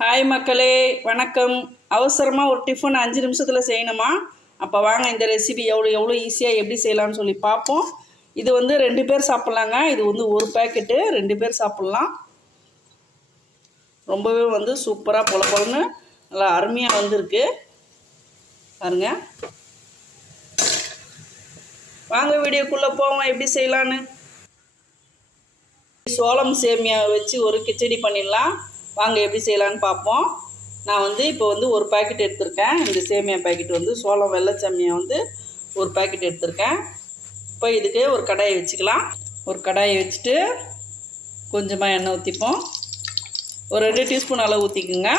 Hi மக்களே. வணக்கம். அவசரமாக ஒரு டிஃபன் அஞ்சு நிமிஷத்தில் செய்யணுமா? அப்போ வாங்க இந்த ரெசிபி எவ்வளோ எவ்வளோ ஈஸியாக எப்படி செய்யலாம்னு சொல்லி பார்ப்போம். இது வந்து ரெண்டு பேர் சாப்பிட்லாங்க. இது வந்து ஒரு பேக்கெட்டு ரெண்டு பேர் சாப்பிட்லாம். ரொம்பவே வந்து சூப்பராக பொல பொலன்னு நல்லா அருமையாக வந்திருக்கு. பாருங்க. வாங்க வீடியோக்குள்ளே போவோம். எப்படி செய்யலான்னு சோளம் சேமியா வச்சு ஒரு கிச்சடி பண்ணிடலாம். வாங்க எப்படி செய்யலான்னு பார்ப்போம். நான் வந்து இப்போ வந்து ஒரு பாக்கெட் எடுத்திருக்கேன். இந்த சேமியா பாக்கெட் வந்து சோளம் வெள்ளை சேமியா வந்து ஒரு பாக்கெட் எடுத்திருக்கேன். இப்போ இதுக்கு ஒரு கடாயை வச்சுக்கலாம். ஒரு கடாயை வச்சுட்டு கொஞ்சமாக எண்ணெய் ஊற்றிப்போம் ஒரு ரெண்டு டீஸ்பூன் அளவு ஊற்றிக்குங்க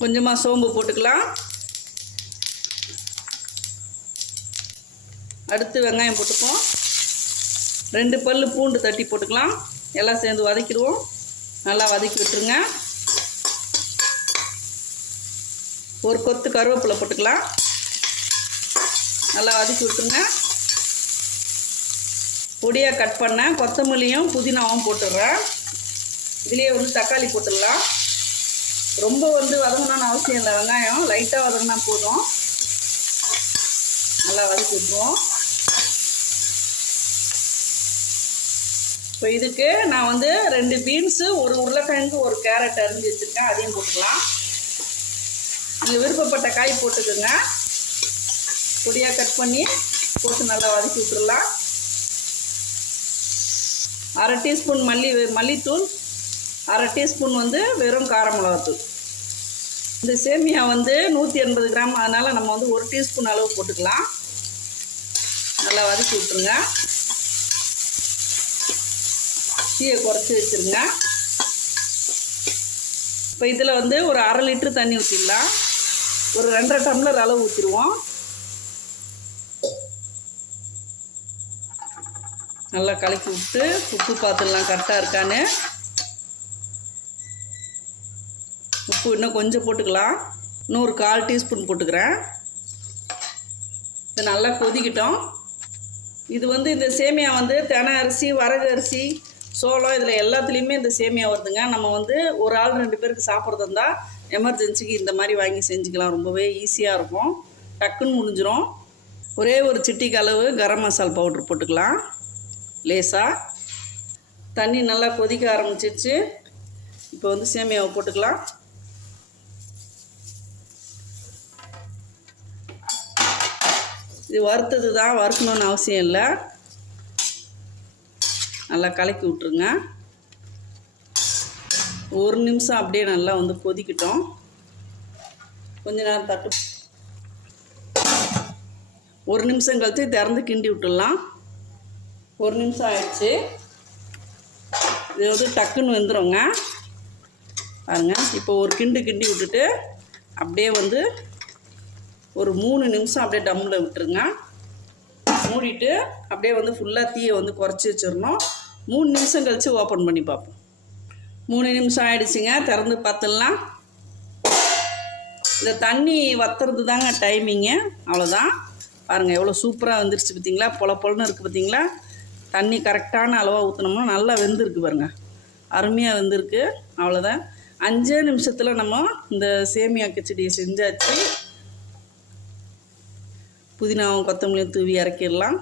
கொஞ்சமாக சோம்பு போட்டுக்கலாம். அடுத்து வெங்காயம் போட்டுப்போம். ரெண்டு பல் பூண்டு தட்டி போட்டுக்கலாம். எல்லாம் சேர்ந்து வதக்கிடுவோம். நல்லா வதக்கி விட்டுருங்க. ஒரு கொத்து கருவேப்பிலை போட்டுக்கலாம். நல்லா வதக்கி விட்டுருங்க. பொடியாக கட் பண்ண கொத்தமல்லியும் புதினாவும் போட்டுடுறேன். இதுலேயே வந்து தக்காளி போட்டுடலாம். ரொம்ப வந்து வதங்கணும்னு அவசியம் இல்லை. வெங்காயம் லைட்டாக வதங்கினா போதும். நல்லா வதக்கி விட்டுருவோம். இப்போ இதுக்கு நான் வந்து ரெண்டு பீன்ஸு ஒரு உருளைக்கிழங்கு ஒரு கேரட் அரிஞ்சு வச்சுருக்கேன். அதையும் போட்டுக்கலாம். நீங்கள் விருப்பப்பட்ட காய் போட்டுக்கோங்க. பொடியாக கட் பண்ணி போட்டு நல்லா வதக்கி விட்டுடலாம் அரை டீஸ்பூன் மல்லி மல்லித்தூள் அரை டீஸ்பூன் வந்து வெறும் கார மிளகாத்தூள். இந்த சேமியா வந்து நூற்றி எண்பது கிராம். அதனால் நம்ம வந்து ஒரு டீஸ்பூன் அளவு போட்டுக்கலாம். நல்லா வதக்கி விட்டுருங்க. தீயை குறைச்சி வச்சுருங்க. இப்போ இதில் வந்து ஒரு அரை லிட்ரு தண்ணி ஊற்றிடலாம் ஒரு ரெண்டரை டம்ளர் அளவு ஊற்றிடுவோம் நல்லா கலக்கி விட்டு உப்பு பார்த்துடலாம் கரெக்டாக இருக்கான்னு. உப்பு இன்னும் கொஞ்சம் போட்டுக்கலாம். இன்னும் ஒரு கால் டீஸ்பூன் போட்டுக்கிறேன். இது நல்லா கொதிக்கிட்டோம். இது வந்து இந்த சேமியா வந்து தெனை அரிசி வரகு அரிசி சோளம் இதில் எல்லாத்துலேயுமே இந்த சேமியா வருதுங்க. நம்ம வந்து ஒரு ஆள் ரெண்டு பேருக்கு சாப்பிட்றது இருந்தால் எமர்ஜென்சிக்கு இந்த மாதிரி வாங்கி செஞ்சுக்கலாம். ரொம்பவே ஈஸியாக இருக்கும். டக்குன்னு முடிஞ்சிடும் ஒரே ஒரு சிட்டிக்கு அளவு கரம் மசால் பவுட்ரு போட்டுக்கலாம். லேசாக தண்ணி நல்லா கொதிக்க ஆரம்பிச்சிருச்சு. இப்போ வந்து சேமியாவை போட்டுக்கலாம். இது வறுத்தது தான் வறுக்கணும்னு அவசியம் இல்லை. நல்லா கலக்கி விட்ருங்க ஒரு நிமிஷம் அப்படியே நல்லா வந்து கொதிக்கட்டும். கொஞ்ச நேரம் தட்டு. ஒரு நிமிஷம் கழித்து திறந்து கிண்டி விட்டுடலாம். ஒரு நிமிஷம் ஆயிடுச்சு. இது வந்து டக்குன்னு வெந்துடுங்க பாருங்க இப்போ ஒரு கிண்டு கிண்டி விட்டுட்டு அப்படியே வந்து ஒரு மூணு நிமிஷம் அப்படியே டம்மில் விட்டுருங்க. மூடிட்டு அப்படியே வந்து ஃபுல்லாக தீயை வந்து குறைச்சி வச்சிடணும். மூணு நிமிஷம் கழித்து ஓப்பன் பண்ணி பார்ப்போம். மூணு நிமிஷம் ஆகிடுச்சிங்க திறந்து பார்த்துடலாம். இந்த தண்ணி வத்துறது தாங்க டைமிங்கு அவ்வளோதான் பாருங்கள் எவ்வளோ சூப்பராக வந்துருச்சு பார்த்தீங்களா? பொல பொலன்னு இருக்குது பார்த்தீங்களா? தண்ணி கரெக்டான அளவாக ஊற்றினோம்னா நல்லா வெந்திருக்கு பாருங்கள் அருமையாக வெந்திருக்கு. அவ்வளோதான் அஞ்சே நிமிஷத்தில் நம்ம இந்த சேமியா கிச்சடியை செஞ்சாச்சு. புதினாவும் கொத்தமல்லியும் தூவி இறக்கிடலாம்.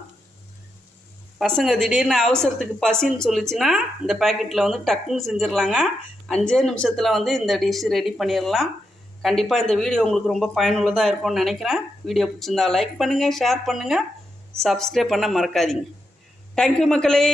பசங்க திடீர்னு அவசரத்துக்கு பசின்னு சொல்லிச்சுன்னா இந்த பேக்கெட்டில் வந்து டக்குன்னு செஞ்சிடலாங்க. அஞ்சே நிமிஷத்தில் வந்து இந்த டிஷ் ரெடி பண்ணிடலாம். கண்டிப்பாக இந்த வீடியோ உங்களுக்கு ரொம்ப பயனுள்ளதாக இருக்கும்னு நினைக்கிறேன். வீடியோ பிடிச்சிருந்தா லைக் பண்ணுங்கள் ஷேர் பண்ணுங்கள் சப்ஸ்கிரைப் பண்ண மறக்காதீங்க. தேங்க்யூ மக்களே.